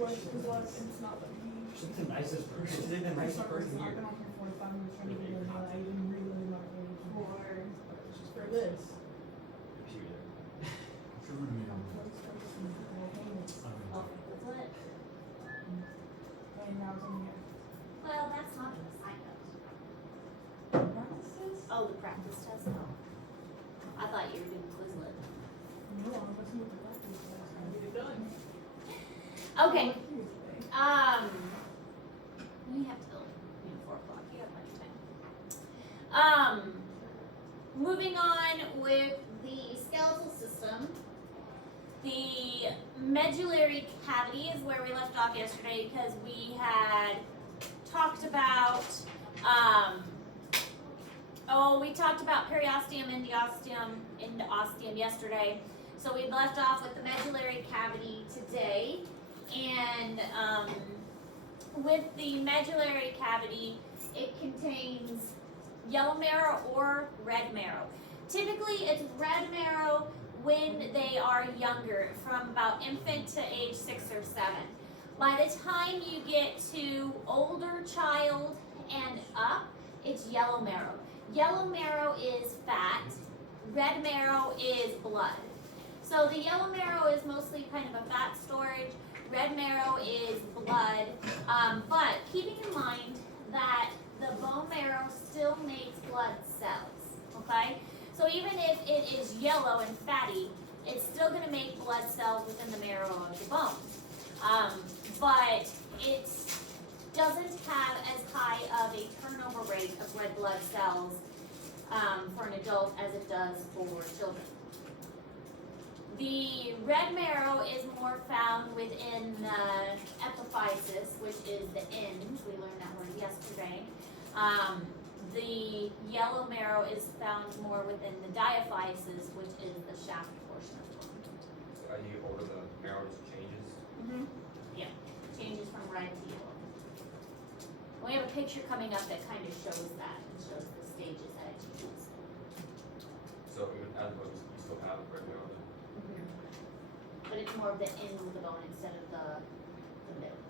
What? Because it's not letting me. She's the nicest person. She's the nicest person I've here. been on here 45 minutes trying to get in, but I didn't really my age for this. And now it's in here. Well, that's not an assignment. Practices? Oh, the practice test? No. I thought you were doing Quizlet. No, I'm just moving the practice test. I need it done. Okay. Oh, We have till 4 o'clock. You have much time. Moving on with the skeletal system. The medullary cavity is where we left off yesterday because we had talked about, we talked about periosteum, endosteum yesterday. So we left off with the medullary cavity today. And with the medullary cavity, it contains yellow marrow or red marrow. Typically, it's red marrow when they are younger, from about infant to age 6 or 7. By the time you get to older child and up, it's yellow marrow. Yellow marrow is fat, red marrow is blood. So the yellow marrow is mostly kind of a fat storage, red marrow is blood, but keeping in mind that the bone marrow still makes blood cells, okay? So even if it is yellow and fatty, it's still going to make blood cells within the marrow of the bone. But it doesn't have as high of a turnover rate of red blood cells for an adult as it does for children. The red marrow is more found within the epiphysis, which is the ends. We learned that word yesterday. The yellow marrow is found more within the diaphysis, which is the shaft portion of the bone. So as you get older, the marrow just changes? Mm-hmm. Yeah, changes from red to yellow. We have a picture coming up that kind of shows that, and shows the stages that it changes. So even as well, you still have red marrow? But it's more of the end of the bone instead of the middle.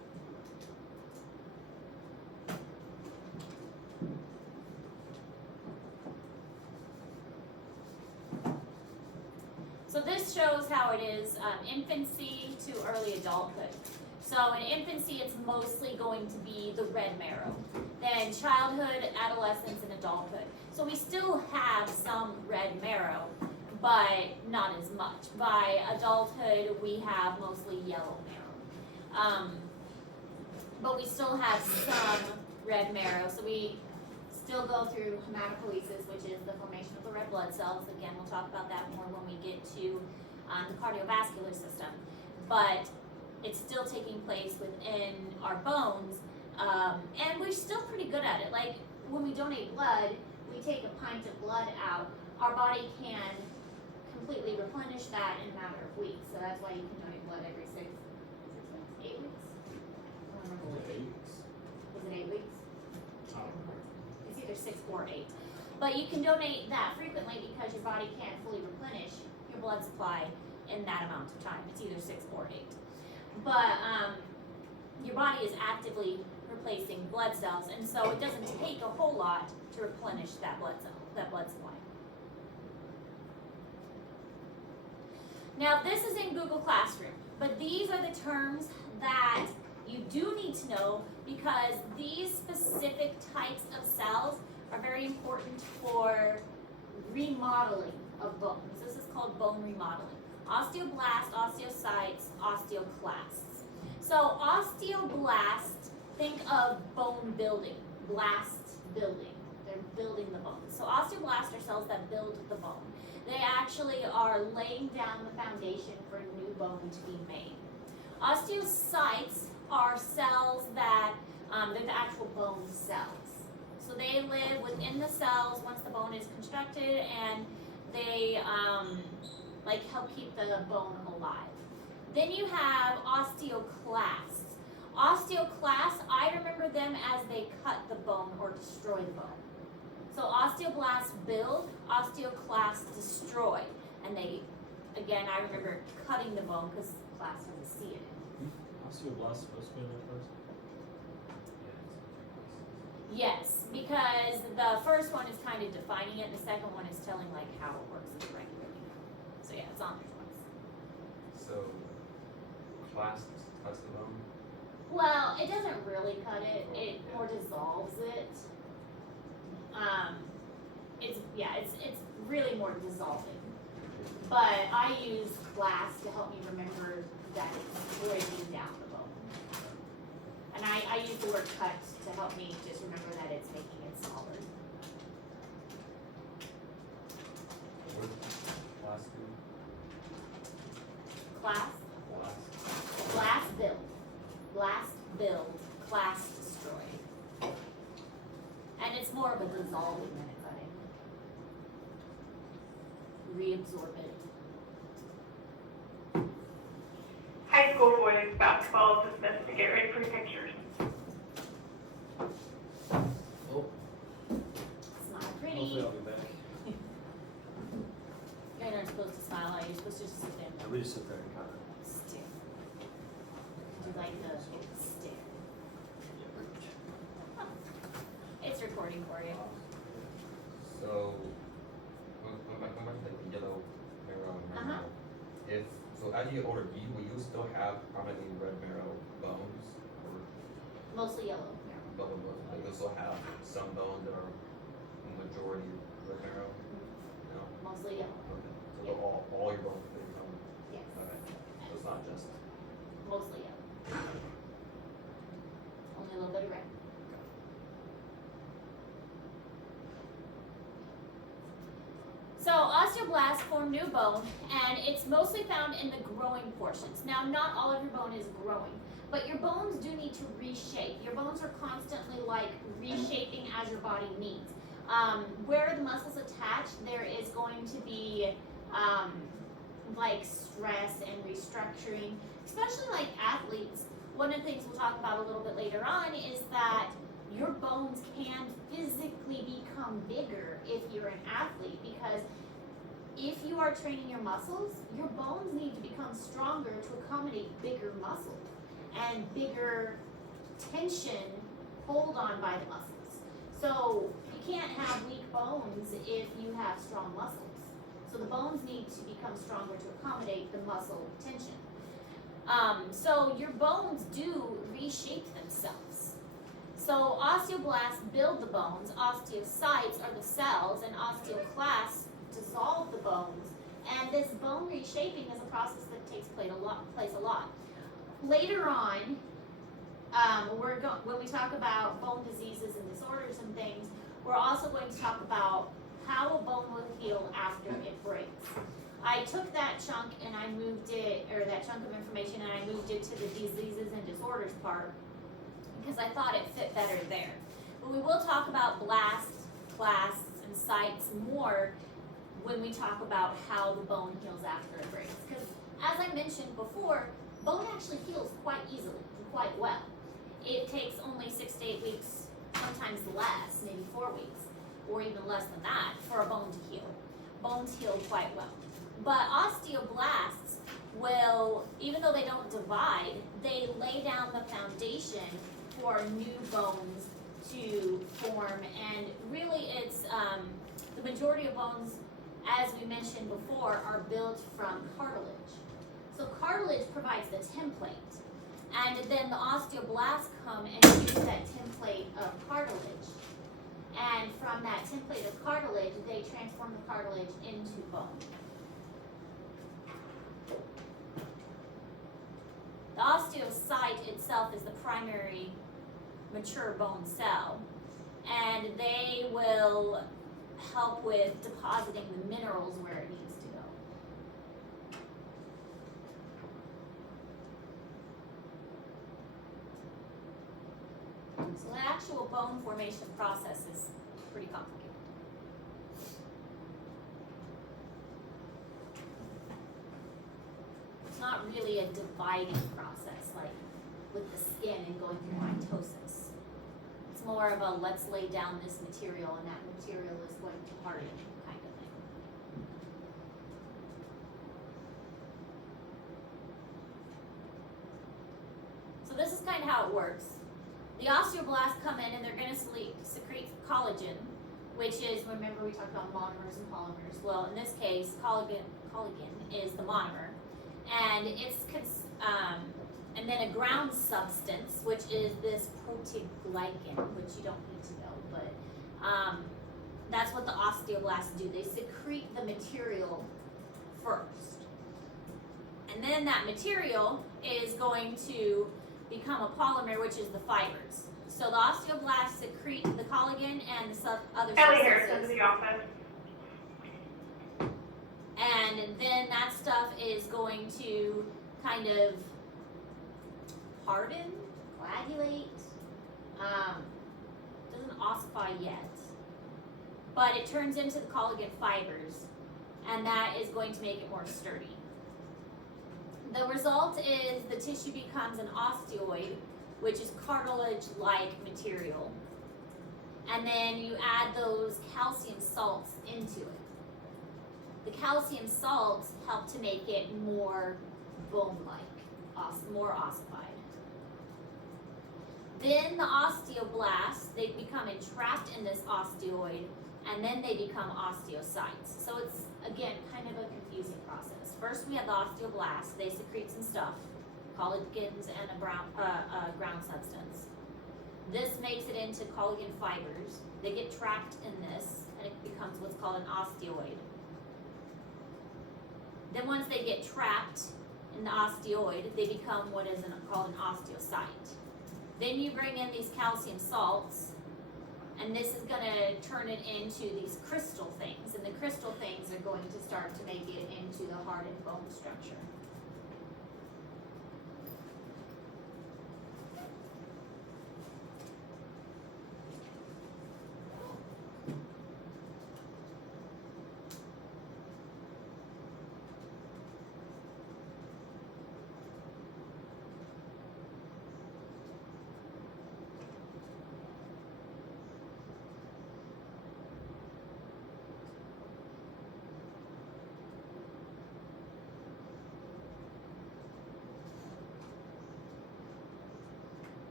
So this shows how it is infancy to early adulthood. So in infancy, it's mostly going to be the red marrow. Then childhood, adolescence, and adulthood. So we still have some red marrow, but not as much. By adulthood, we have mostly yellow marrow. But we still have some red marrow. So we still go through hematopoiesis, which is the formation of the red blood cells. Again, we'll talk about that more when we get to the cardiovascular system. But it's still taking place within our bones. And we're still pretty good at it. Like when we donate blood, we take a pint of blood out. Our body can completely replenish that in a matter of weeks. So that's why you can donate blood every 8 weeks? I don't remember what 8 weeks. Was it 8 weeks? It's either 6 or 8. But you can donate that frequently because your body can't fully replenish your blood supply in that amount of time. It's either 6 or 8. But your body is actively replacing blood cells, and so it doesn't take a whole lot to replenish that blood supply. Now this is in Google Classroom, but these are the terms that you do need to know because these specific types of cells are very important for remodeling of bones. This is called bone remodeling. Osteoblasts, osteocytes, osteoclasts. So osteoblasts, think of bone building, blast building. They're building the bone. So osteoblasts are cells that build the bone. They actually are laying down the foundation for a new bone to be made. Osteocytes are cells that, they're the actual bone cells. So they live within the cells once the bone is constructed, and they help keep the bone alive. Then you have osteoclasts. Osteoclasts, I remember them as they cut the bone or destroy the bone. So osteoblasts build, osteoclasts destroy. And they, again, I remember cutting the bone because class doesn't see it. Osteoblast supposed to be in there first? Yes, because the first one is kind of defining it, and the second one is telling like how it works as a regular. So yeah, it's on there twice. So, clasps the bone? Well, it doesn't really cut it, it more dissolves it. It's really more dissolving. But I use glass to help me remember that it's breaking down the bone. And I use the word cut to help me just remember that it's making it smaller. What does clasp do? Class, Clasp? blast build, class destroy. And it's more of a dissolving than a cutting. Reabsorb it. High school boys basketball is dismissed to get ready for pictures. Oh, Smile pretty. hopefully I'll be back. You're not supposed to smile at, you're supposed to just sit there and We just sit there and kind of. stare. Do you like the stare? It's recording for you. So, going back to the yellow marrow and red Uh-huh. marrow. So as you get older, will you still have prominently red marrow bones? Or Mostly yellow. bone bones, but you'll still have some bones that are majority red marrow? No? Mostly yellow. Okay. So they're all your bones will become, Yes. okay. So it's not just, Mostly yellow. Only a little bit of red. So osteoblasts form new bone, and it's mostly found in the growing portions. Now, not all of your bone is growing, but your bones do need to reshape. Your bones are constantly like reshaping as your body needs. Where the muscles attach, there is going to be like stress and restructuring, especially like athletes. One of the things we'll talk about a little bit later on is that your bones can physically become bigger if you're an athlete, because if you are training your muscles, your bones need to become stronger to accommodate bigger muscles and bigger tension hold on by the muscles. So you can't have weak bones if you have strong muscles. So the bones need to become stronger to accommodate the muscle tension. So your bones do reshape themselves. So osteoblasts build the bones, osteocytes are the cells, and osteoclasts dissolve the bones. And this bone reshaping is a process that takes place a lot. Later on, when we talk about bone diseases and disorders and things, we're also going to talk about how a bone will heal after it breaks. I took that chunk and I moved it, or that chunk of information, and I moved it to the diseases and disorders part, because I thought it fit better there. But we will talk about blasts, clasts, and sites more when we talk about how the bone heals after it breaks. Because as I mentioned before, bone actually heals quite easily and quite well. It takes only 6 to 8 weeks, sometimes less, maybe 4 weeks, or even less than that, for a bone to heal. Bones heal quite well. But osteoblasts will, even though they don't divide, they lay down the foundation for new bones to form. And really it's, the majority of bones, as we mentioned before, are built from cartilage. So cartilage provides the template. And then the osteoblasts come and use that template of cartilage. And from that template of cartilage, they transform the cartilage into bone. The osteocyte itself is the primary mature bone cell, and they will help with depositing the minerals where it needs to go. So the actual bone formation process is pretty complicated. It's not really a dividing process like with the skin and going through mitosis. It's more of a let's lay down this material and that material is going to harden kind of thing. this is kind of how it works. The osteoblasts come in and they're going to secrete collagen, which is, remember we talked about monomers and polymers. Well, in this case, collagen is the monomer, and and then a ground substance, which is this proteoglycan, which you don't need to know, but that's what the osteoblasts do. They secrete the material first, and then that material is going to become a polymer, which is the fibers. So the osteoblasts secrete the collagen and the other Kelly Harrison to substances. the office. And then that stuff is going to kind of harden, coagulate, doesn't ossify yet, but it turns into the collagen fibers, and that is going to make it more sturdy. The result is the tissue becomes an osteoid, which is cartilage-like material, and then you add those calcium salts into it. The calcium salts help to make it more bone-like, more ossified. Then the osteoblasts, they become entrapped in this osteoid, and then they become osteocytes. So it's, again, kind of a confusing process. First we have the osteoblasts, they secrete some stuff, collagens and a ground substance. This makes it into collagen fibers. They get trapped in this, and it becomes what's called an osteoid. Then once they get trapped in the osteoid, they become what is called an osteocyte. Then you bring in these calcium salts, and this is going to turn it into these crystal things, and the crystal things are going to start to make it into the hardened bone structure.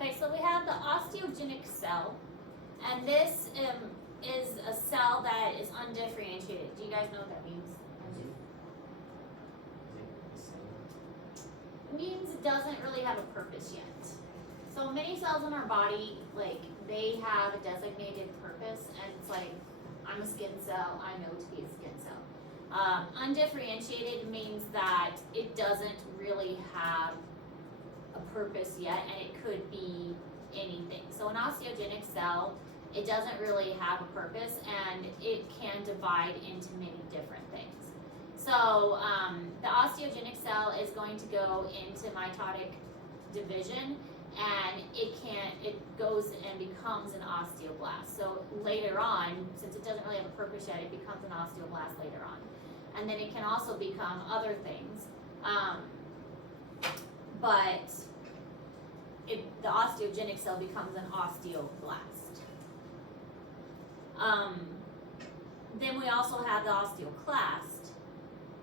Okay, so we have the osteogenic cell, and this is a cell that is undifferentiated. Do you guys know what that means? It means it doesn't really have a purpose yet. So many cells in our body, like, they have a designated purpose, and it's like, I'm a skin cell, I know to be a skin cell. Undifferentiated means that it doesn't really have a purpose yet, and it could be anything. So an osteogenic cell, it doesn't really have a purpose, and it can divide into many different things. So the osteogenic cell is going to go into mitotic division, and it goes and becomes an osteoblast. So later on, since it doesn't really have a purpose yet, it becomes an osteoblast later on. And then it can also become other things. But the osteogenic cell becomes an osteoblast. Then we also have the osteoclast.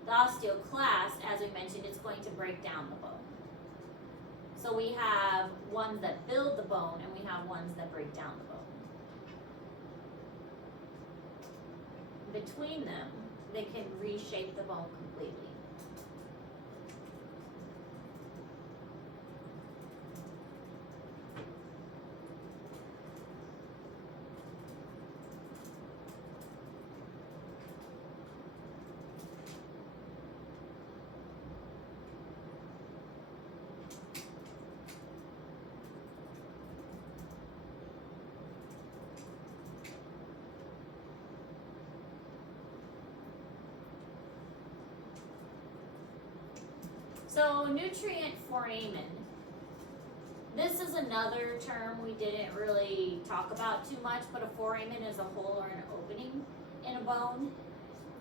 The osteoclast, as we mentioned, it's going to break down the bone. So we have ones that build the bone and we have ones that break down the bone. Between them, they can reshape the bone completely. So nutrient foramen. This is another term we didn't really talk about too much, but a foramen is a hole or an opening in a bone.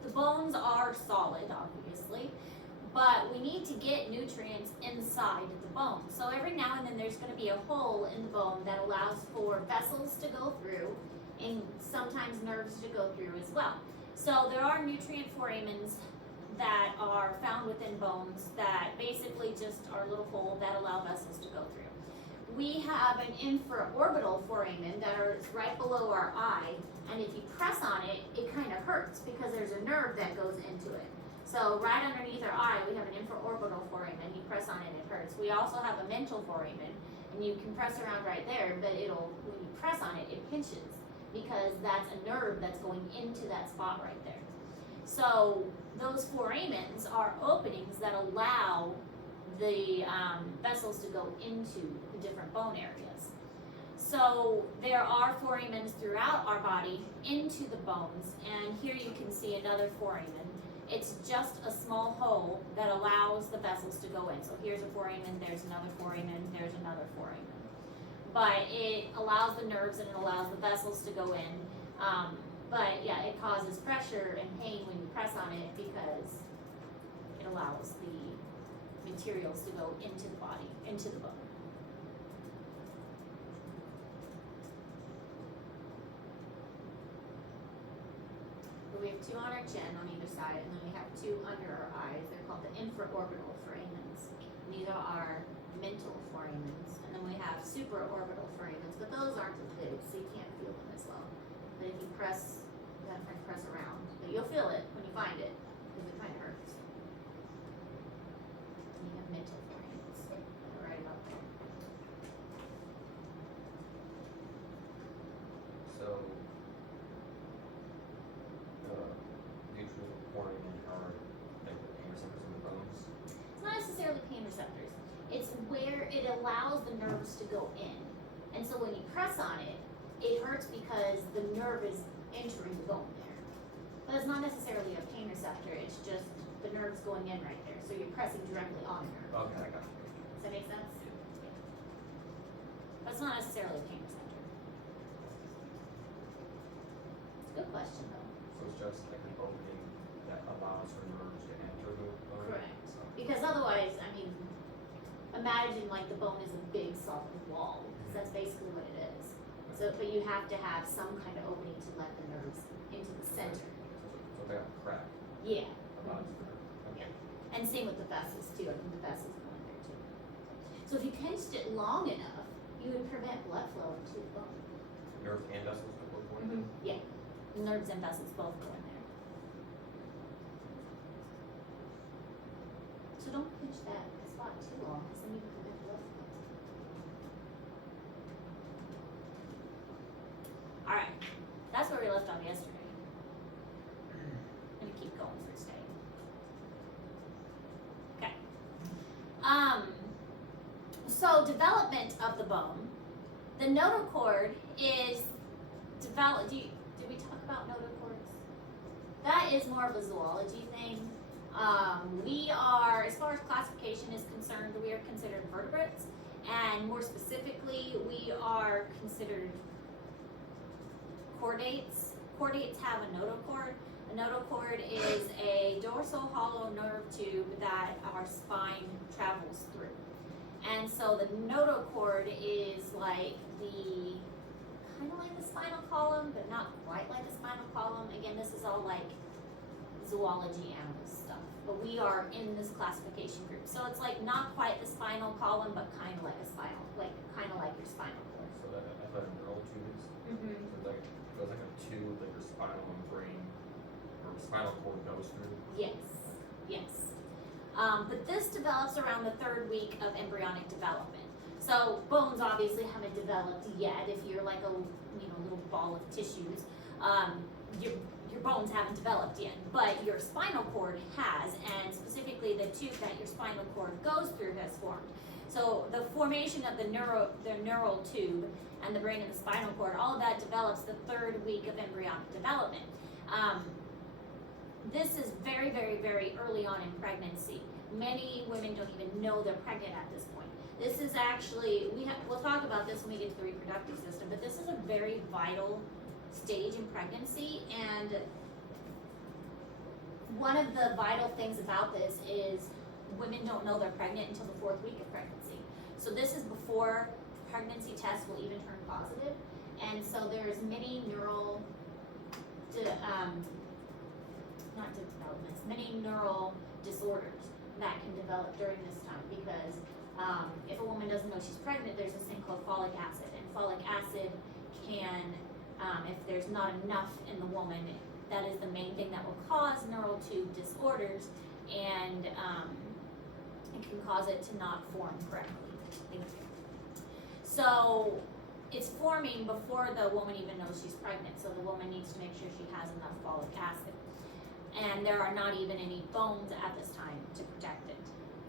The bones are solid, obviously, but we need to get nutrients inside the bone. So every now and then there's going to be a hole in the bone that allows for vessels to go through and sometimes nerves to go through as well. So there are nutrient foramens that are found within bones that basically just are a little hole that allow vessels to go through. We have an infraorbital foramen that is right below our eye, and if you press on it, it kind of hurts because there's a nerve that goes into it. So right underneath our eye, we have an infraorbital foramen. You press on it, it hurts. We also have a mental foramen, and you can press around right there, but when you press on it, it pinches because that's a nerve that's going into that spot right there. So those foramens are openings that allow the vessels to go into the different bone areas. So there are foramens throughout our body into the bones, and here you can see another foramen. It's just a small hole that allows the vessels to go in. So here's a foramen, there's another foramen, there's another foramen. But it allows the nerves and it allows the vessels to go in. But yeah, it causes pressure and pain when you press on it because it allows the materials to go into the body, into the bone. But we have two on our chin on either side, and then we have two under our eyes. They're called the infraorbital foramens. And these are our mental foramens. And then we have supraorbital foramens, but those aren't as big, so you can't feel them as well. But if you press, you gotta kind of press around. But you'll feel it when you find it, because it kind of hurts. And you have mental foramens, right about there. So, the nutrient foramen are like the pain receptors in the bones. It's not necessarily pain receptors. It's where it allows the nerves to go in. And so when you press on it, it hurts because the nerve is entering the bone there. But it's not necessarily a pain receptor, it's just the nerve's going in right there. So you're pressing directly on a nerve. Okay, I got you. Does that make sense? Yeah. But it's not necessarily a pain receptor. It's a good question though. So it's just like an opening that allows for nerves to enter the bone? Correct. So, Because otherwise, I mean, imagine like the bone is a big solid wall, because that's basically what it is. So, but you have to have some kind of opening to let the nerves into the center. so they got a crack Yeah. about the nerve. Okay. And same with the vessels too. I think the vessels go in there too. So if you pinched it long enough, you would prevent blood flow into the bone. Nerves and vessels at one point? Yeah. Nerves and vessels both go in there. So don't pinch that spot too long, because then you prevent blood flow. Alright, that's where we left off yesterday. I'm gonna keep going for today. Okay. So development of the bone. The notochord is developed. Did we talk about notochords? That is more of a zoology thing. We are, as far as classification is concerned, we are considered vertebrates, And more specifically, we are considered chordates. Chordates have a notochord. A notochord is a dorsal hollow nerve tube that our spine travels through. And so the notochord is like kind of like the spinal column, but not quite like the spinal column. Again, this is all like zoology animal stuff, but we are in this classification group. So it's like not quite the spinal column, but kind of like a spinal, like kind of like your spinal cord. So that's what a neural tube is. Mm-hmm. So it's like it goes like a tube that your spinal and brain or spinal cord goes through. Yes, yes. But this develops around the 3rd week of embryonic development. So bones obviously haven't developed yet. If you're like a little ball of tissues, your bones haven't developed yet, but your spinal cord has, and specifically the tube that your spinal cord goes through has formed. So the formation of the neural tube and the brain and the spinal cord, all of that develops the 3rd week of embryonic development. This is very, very, very early on in pregnancy. Many women don't even know they're pregnant at this point. This is actually, we'll talk about this when we get to the reproductive system, but this is a very vital stage in pregnancy, and one of the vital things about this is women don't know they're pregnant until the 4th week of pregnancy. So this is before pregnancy tests will even turn positive, and so there's many many neural disorders that can develop during this time, because if a woman doesn't know she's pregnant, there's this thing called folic acid, and folic acid can, if there's not enough in the woman, that is the main thing that will cause neural tube disorders, and it can cause it to not form correctly. Thank you. So it's forming before the woman even knows she's pregnant, so the woman needs to make sure she has enough folic acid. And there are not even any bones at this time to protect it.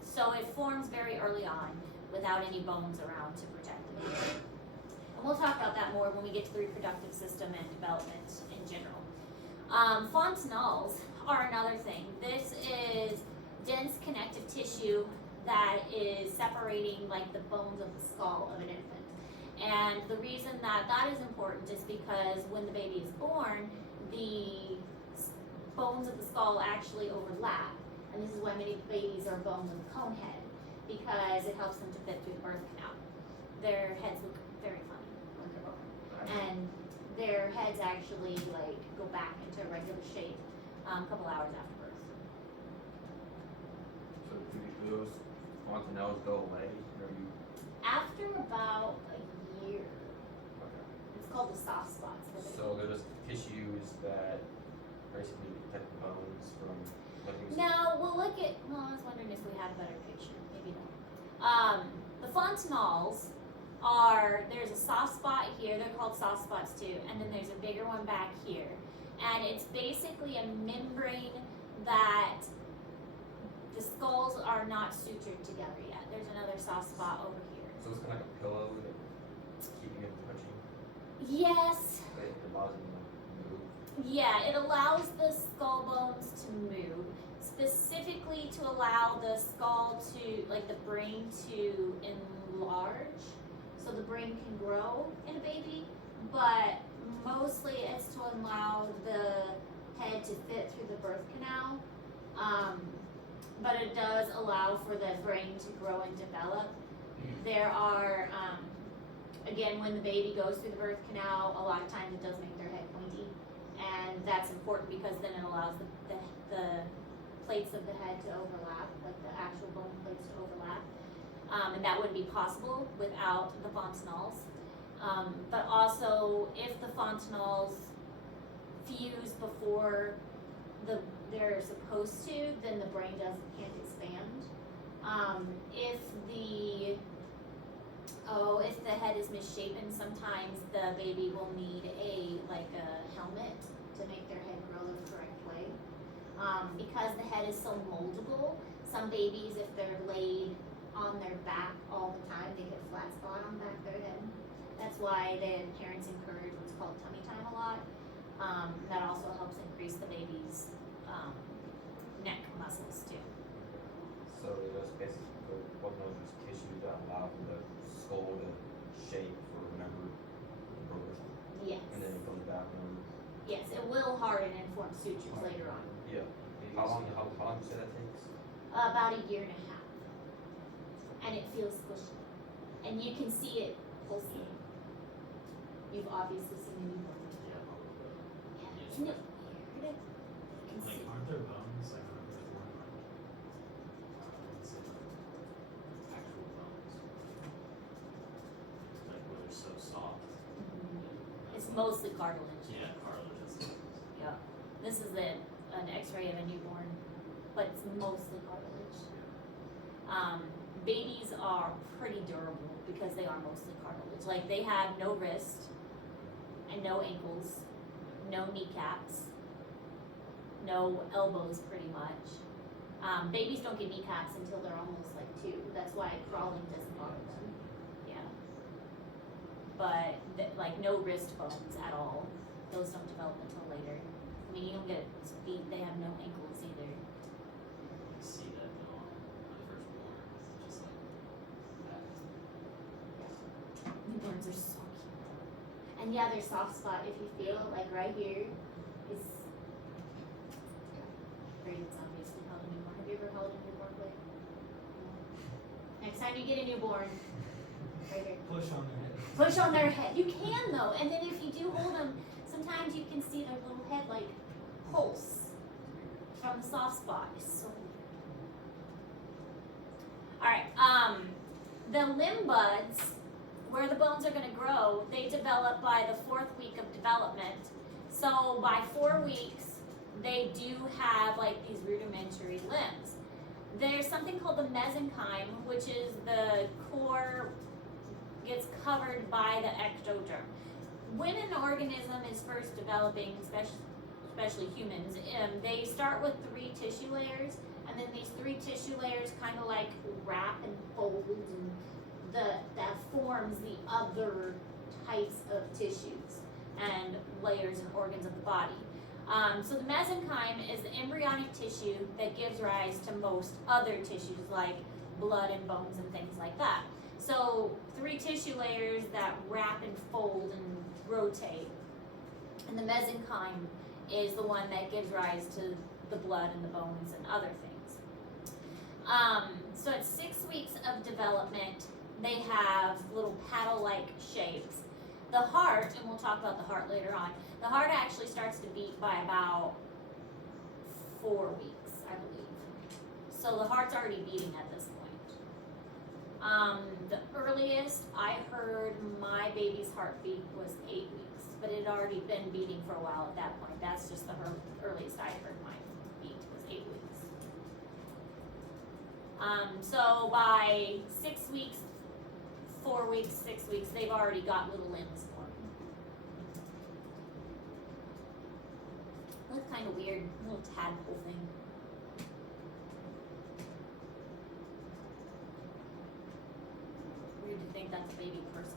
So it forms very early on without any bones around to protect the baby. And we'll talk about that more when we get to the reproductive system and development in general. Fontanelles are another thing. This is dense connective tissue that is separating like the bones of the skull of an infant. And the reason that is important is because when the baby is born, the bones of the skull actually overlap, and this is why many babies are born with a cone head, because it helps them to fit through the birth canal. Their heads look very funny when they're born, and their heads actually like go back into a regular shape a couple hours after birth. So do those fontanelles go away? Or you? After about a year, Okay. it's called the soft spots. So they're just tissues that basically protect the bones from looking. No, we'll look at, well, I was wondering if we had a better picture, maybe not. The fontanelles there's a soft spot here, they're called soft spots too, and then there's a bigger one back here. And it's basically a membrane that the skulls are not sutured together yet. There's another soft spot over here. So it's kind of like a pillow that's keeping it from touching. Yes. It allows them to move. Yeah, it allows the skull bones to move, specifically to allow the skull to, like the brain to enlarge, so the brain can grow in a baby, but mostly it's to allow the head to fit through the birth canal, but it does allow for the brain to grow and develop. There are, again, when the baby goes through the birth canal, a lot of times it does make their head pointy. And that's important because then it allows the plates of the head to overlap, like the actual bone plates to overlap. And that wouldn't be possible without the fontanelles. But also, if the fontanelles fuse before they're supposed to, then the brain can't expand. If the head is misshapen, sometimes the baby will need a helmet to make their head grow the correct way. Because the head is so moldable, some babies, if they're laid on their back all the time, they get a flat spot on the back of their head. That's why the parents encourage what's called tummy time a lot. That also helps increase the baby's neck muscles too. So those basically both those tissues that allow for the shape for whenever birth, Yes. and then it comes back whenever. Yes, it will harden and form sutures later on. Yeah. How long do you say that takes? About a year and a half. And it feels squishy. And you can see it pulsing. You've obviously seen a newborn. Yeah, probably. Yeah, isn't it weird? You can Like, see. aren't there bones, like, whenever they're born, like, I would say, like, actual bones? Like, where they're so soft. It's mostly cartilage. Yeah, cartilage and stuff. Yeah. This is an x-ray of a newborn, but it's mostly cartilage. Babies are pretty durable because they are mostly cartilage. Like, they have no wrist and no ankles, no kneecaps, no elbows pretty much. Babies don't get kneecaps until they're almost like 2. That's why crawling doesn't bother them. Yeah. But like no wrist bones at all. Those don't develop until later. I mean, you don't get feet, they have no ankles either. You see that, on the first born, it's just like, that. Newborns are so cute. And yeah, their soft spot, if you feel it, like right here, is Braden's obviously held a newborn. Have you ever held a newborn, Blake? Next time you get a newborn, right here. Push on their head. Push on their head. You can though, and then if you do hold them, sometimes you can see their little head like pulse from the soft spot. It's so weird. Alright, the limb buds, where the bones are gonna grow, they develop by the 4th week of development. So by 4 weeks, they do have like these rudimentary limbs. There's something called the mesenchyme, which is the core gets covered by the ectoderm. When an organism is first developing, especially humans, they start with 3 tissue layers, and then these 3 tissue layers kind of like wrap and fold, and that forms the other types of tissues and layers and organs of the body. So the mesenchyme is the embryonic tissue that gives rise to most other tissues like blood and bones and things like that. So 3 tissue layers that wrap and fold and rotate. And the mesenchyme is the one that gives rise to the blood and the bones and other things. So at 6 weeks of development, they have little paddle-like shapes. The heart, and we'll talk about the heart later on, the heart actually starts to beat by about 4 weeks, I believe. So the heart's already beating at this point. The earliest I heard my baby's heartbeat was 8 weeks, but it had already been beating for a while at that point. That's just the earliest I heard mine beat was 8 weeks. So by 6 weeks, 4 weeks, 6 weeks, they've already got little limbs formed. Looks kind of weird, little tadpole thing. Weird to think that's a baby person.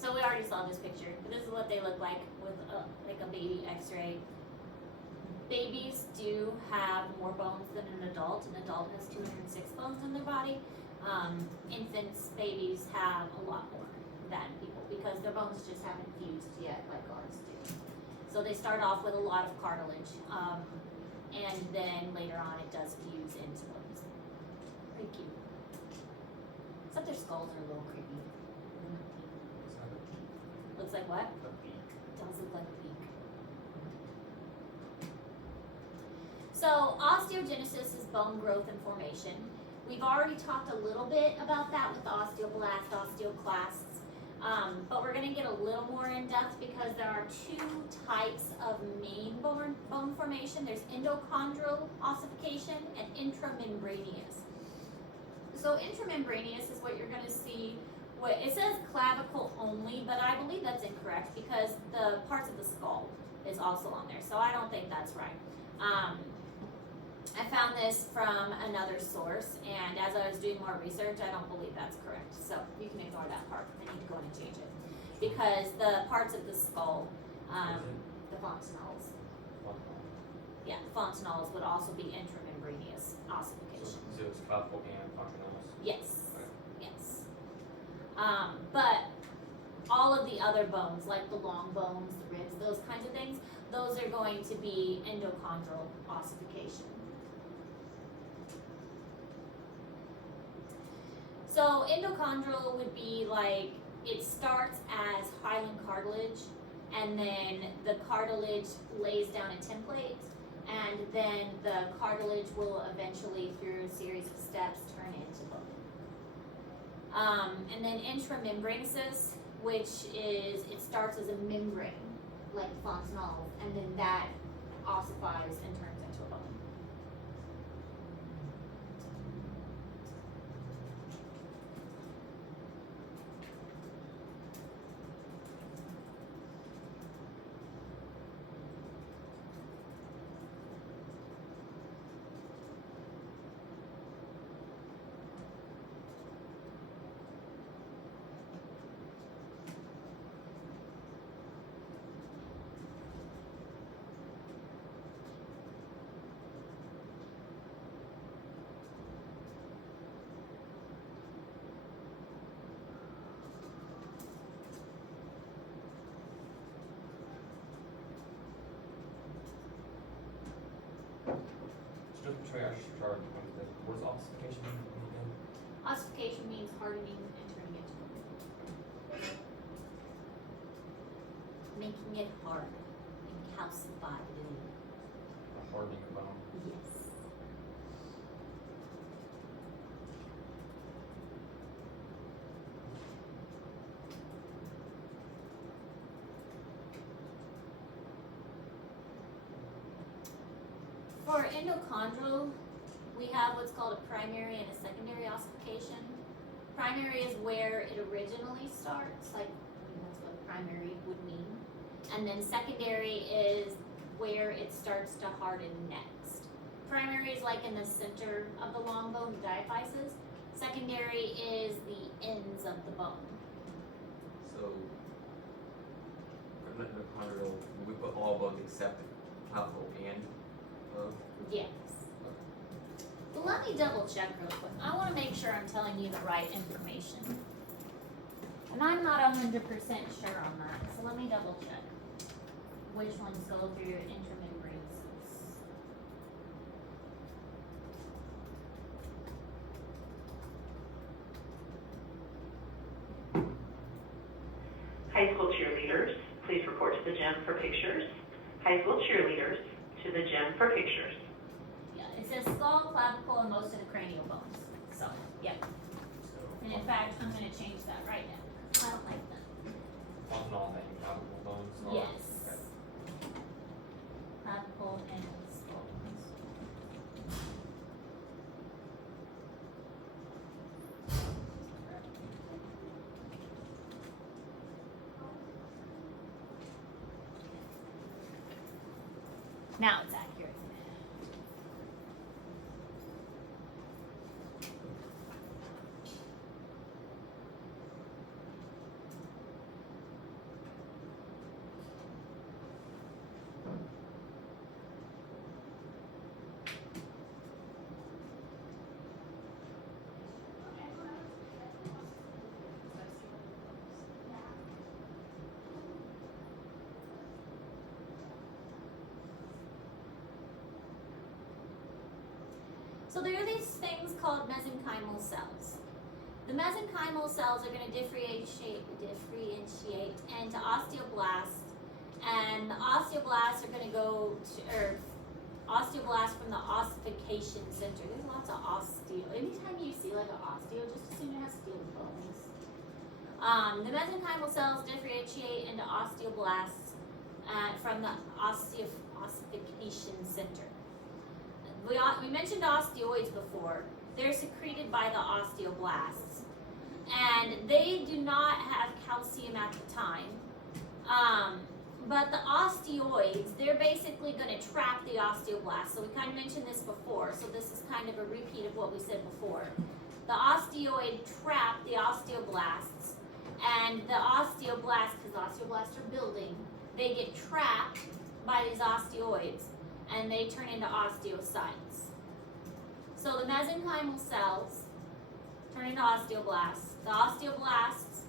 So we already saw this picture, but this is what they look like with like a baby x-ray. Babies do have more bones than an adult. An adult has 206 bones in their body. Infants, babies have a lot more than people because their bones just haven't fused yet like ours do. So they start off with a lot of cartilage, and then later on it does fuse into bones. Pretty cute. Except their skulls are a little creepy. It's not Looks like what? a beak. Does look like a beak. So osteogenesis is bone growth and formation. We've already talked a little bit about that with the osteoblast, osteoclasts, but we're gonna get a little more in depth because there are two types of main bone formation. There's endochondral ossification and intramembraneous. So intramembraneous is what you're gonna see. It says clavicle only, but I believe that's incorrect because the parts of the skull is also on there. So I don't think that's right. I found this from another source, and as I was doing more research, I don't believe that's correct. So you can ignore that part. I need to go in and change it because the parts of the skull, the fontanelles, the fontanelles would also be intramembraneous ossification. So it's clavicle and fontanelles. Yes, yes. But all of the other bones, like the long bones, the ribs, those kinds of things, those are going to be endochondral ossification. So endochondral would be like, it starts as hyaline cartilage, and then the cartilage lays down a template, and then the cartilage will eventually, through a series of steps, turn into bone. And then intramembraneous, which is, it starts as a membrane, like fontanelle, and then that ossifies and turns into a bone. Just try our chart. What does ossification mean again? Ossification means hardening and turning into bone. Making it hard and calcified. A hardening of bone. Yes. For endochondral, we have what's called a primary and a secondary ossification. Primary is where it originally starts, like that's what primary would mean. And then secondary is where it starts to harden next. Primary is like in the center of the long bone, the diaphysis. Secondary is the ends of the bone. So, for endochondral, we put all bones except clavicle and Yes. Well, let me double check real quick. I want to make sure I'm telling you the right information. And I'm not 100% sure on that, so let me double check. Which ones go through your intramembranes? High school cheerleaders, please report to the gym for pictures. High school cheerleaders, to the gym for pictures. Yeah, it says skull, clavicle, and most of the cranial bones. So, yeah. And in fact, I'm going to change that right now. I don't like that. Fontanelle and clavicle bones. are- Yes. Okay. Clavicle and skull bones. Now it's accurate. So there are these things called mesenchymal cells. The mesenchymal cells are going to differentiate into osteoblasts, and the osteoblasts are going to go to, or osteoblasts from the ossification center. There's lots of osteo. Anytime you see like an osteo, just assume it has steel bones. The mesenchymal cells differentiate into osteoblasts from the ossification center. We mentioned osteoids before. They're secreted by the osteoblasts, and they do not have calcium at the time. But the osteoids, they're basically going to trap the osteoblasts. So we kind of mentioned this before, so this is kind of a repeat of what we said before. The osteoid trap the osteoblasts, and the osteoblasts, because osteoblasts are building, they get trapped by these osteoids, and they turn into osteocytes. So the mesenchymal cells turn into osteoblasts. The osteoblasts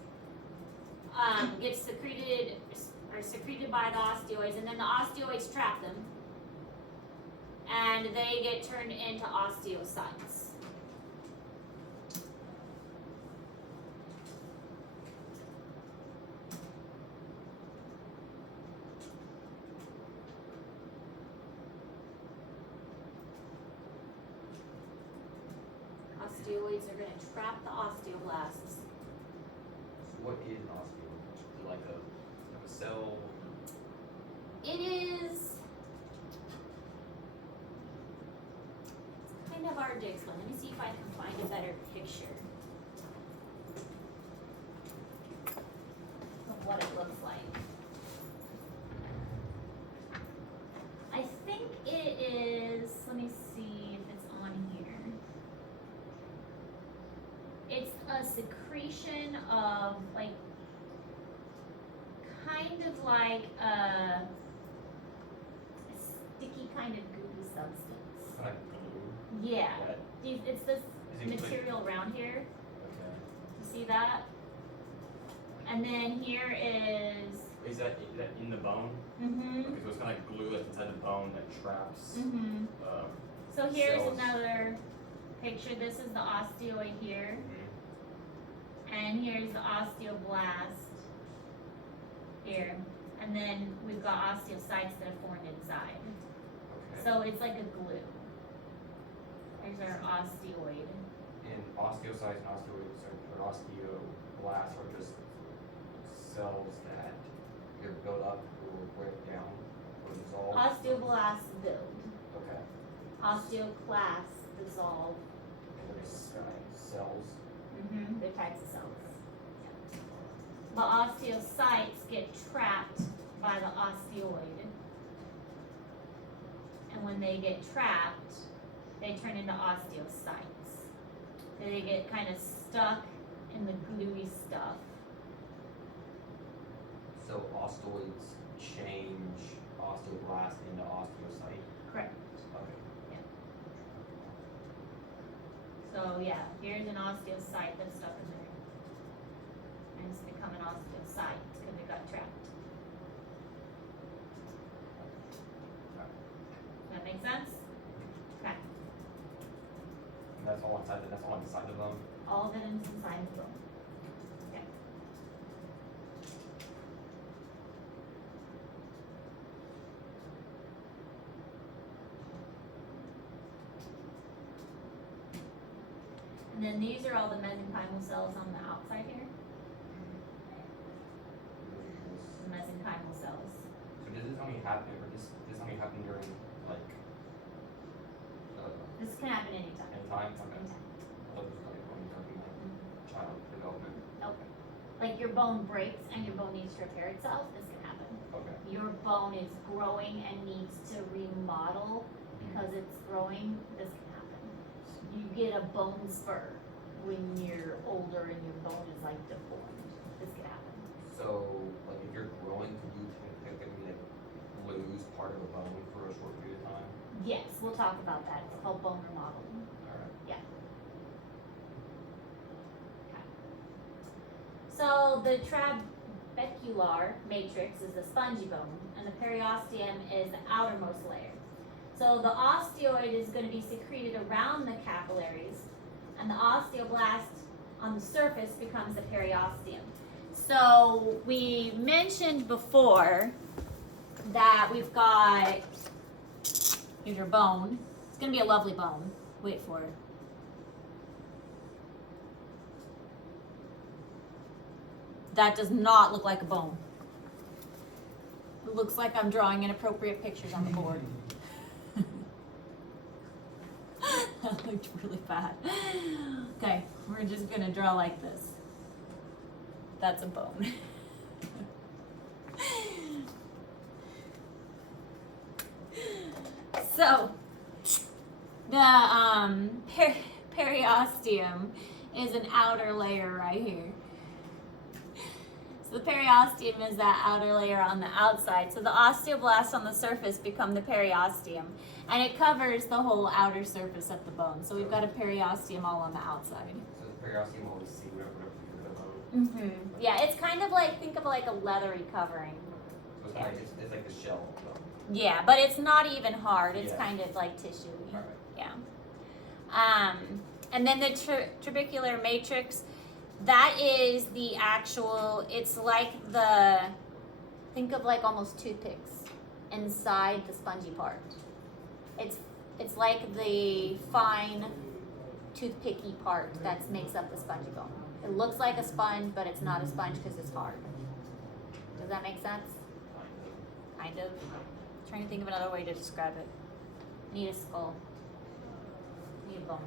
get secreted by the osteoids, and then the osteoids trap them, and they get turned into osteocytes. Osteoids are going to trap the osteoblasts. So what is an osteoid? Is it like a cell? It is, it's kind of hard to explain. Let me see if I can find a better picture of what it looks like. I think it is, let me see if it's on here. It's a secretion of like, kind of like a sticky kind of gooey substance. Like glue. Yeah, What? it's this Is it material around here. Okay. You see that? And then here is. Is that in the bone? Mm-hmm. Okay, so it's kind of like glue that's inside the bone that traps. Mm-hmm. So here's cells. another picture. This is the osteoid here, Mhm. and here's the osteoblast here, and then we've got osteocytes that are formed inside. Okay. So it's like a glue. There's our osteoid. And osteocytes and osteoids or osteoblasts are just cells that Either build up or break down or dissolve. Osteoblasts build. okay. Osteoclasts dissolve. And they're just cells. Mm-hmm. They're types of cells. Yeah. But osteocytes get trapped by the osteoid. And when they get trapped, they turn into osteocytes. They get kind of stuck in the gluey stuff. So osteoids change osteoblast into osteocyte. Correct. Okay. So yeah, here's an osteocyte that's stuck in there. And it's become an osteocyte because it got trapped. Does that make sense? Okay. And that's all inside. That's all inside the bone. All of it is inside the bone. Okay. And then these are all the mesenchymal cells on the outside here. The mesenchymal cells. So does this only happen, or this only happen during like This can happen anytime. any time? Okay. Anytime. I was like when you're talking like child development. Okay. Like your bone breaks and your bone needs to repair itself, this can happen. Okay. Your bone is growing and needs to remodel because it's growing, this can happen. You get a bone spur when you're older and your bone is like deformed, this can happen. So like if you're growing, could you technically like lose part of a bone for a short period of time? Yes, we'll talk about that, it's called bone remodeling. Alright. So the trabecular matrix is the spongy bone, and the periosteum is the outermost layer. So the osteoid is going to be secreted around the capillaries, and the osteoblast on the surface becomes the periosteum. So we mentioned before that we've got, here's your bone. It's going to be a lovely bone. Wait for it. That does not look like a bone. It looks like I'm drawing inappropriate pictures on the board. That looked really bad. Okay, we're just gonna draw like this. That's a bone. So, the periosteum is an outer layer right here. So the periosteum is that outer layer on the outside. So the osteoblasts on the surface become the periosteum, and it covers the whole outer surface of the bone. So we've got a periosteum all on the outside. So the periosteum will always see whatever you're gonna bone. Mm-hmm. Yeah, it's kind of like, think of like a leathery covering. So it's like, it's like the shell of the bone. Yeah, but it's not even hard. It's Yeah. kind of like tissue. Alright. Yeah. And then the trabecular matrix, that is the actual, it's like the, think of like almost toothpicks inside the spongy part. It's like the fine toothpicky part that makes up the spongy bone. It looks like a sponge, but it's not a sponge because it's hard. Does that make sense? Kind of. Trying to think of another way to describe it. I need a skull. I need a bone.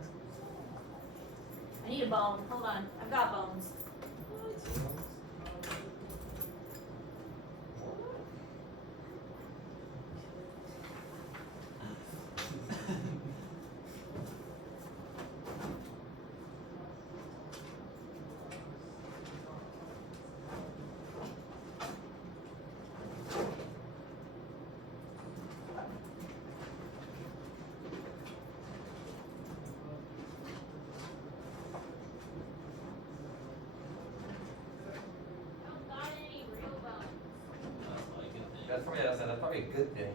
I need a bone. Hold on. I've got bones. That's probably a good thing.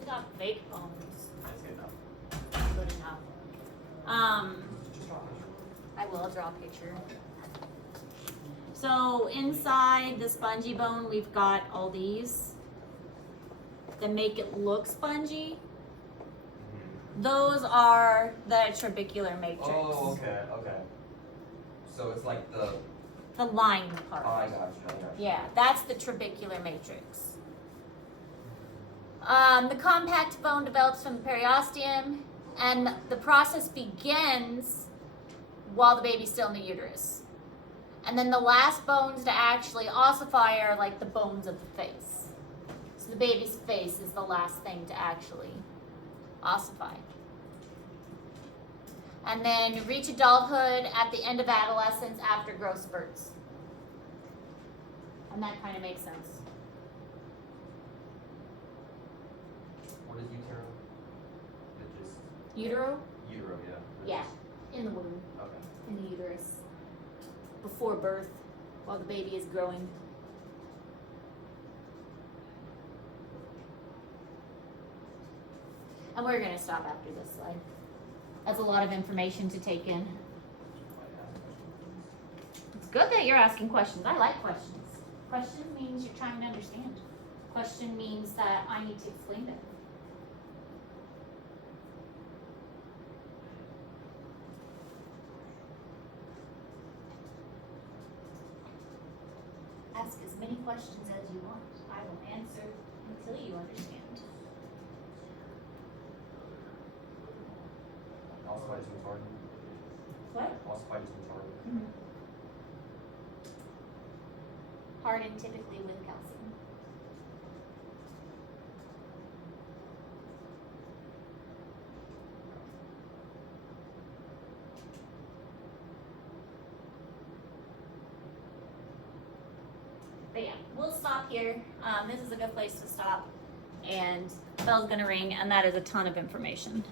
We got fake bones. That's good enough. Good enough. Just draw a picture. I will draw a picture. So inside the spongy bone, we've got all these that make it look spongy. Those are the trabecular matrix. Oh, okay. So it's like the, line part. I got you. Yeah, that's the trabecular matrix. The compact bone develops from the periosteum, and the process begins while the baby's still in the uterus. And then the last bones to actually ossify are like the bones of the face. So the baby's face is the last thing to actually ossify. And then reach adulthood at the end of adolescence after growth spurts. And that kind of makes sense. What is utero? It just, Utero? utero, yeah. Yeah, in the womb, Okay. in the uterus. Before birth, while the baby is growing. And we're gonna stop after this slide. That's a lot of information to take in. It's good that you're asking questions. I like questions. Question means you're trying to understand. Question means that I need to explain it. Ask as many questions as you want. I will answer until you understand. Ossified is hard. What? Ossified is hard. Hardened typically with calcium. But yeah, we'll stop here. This is a good place to stop. And bell's gonna ring, and that is a ton of information.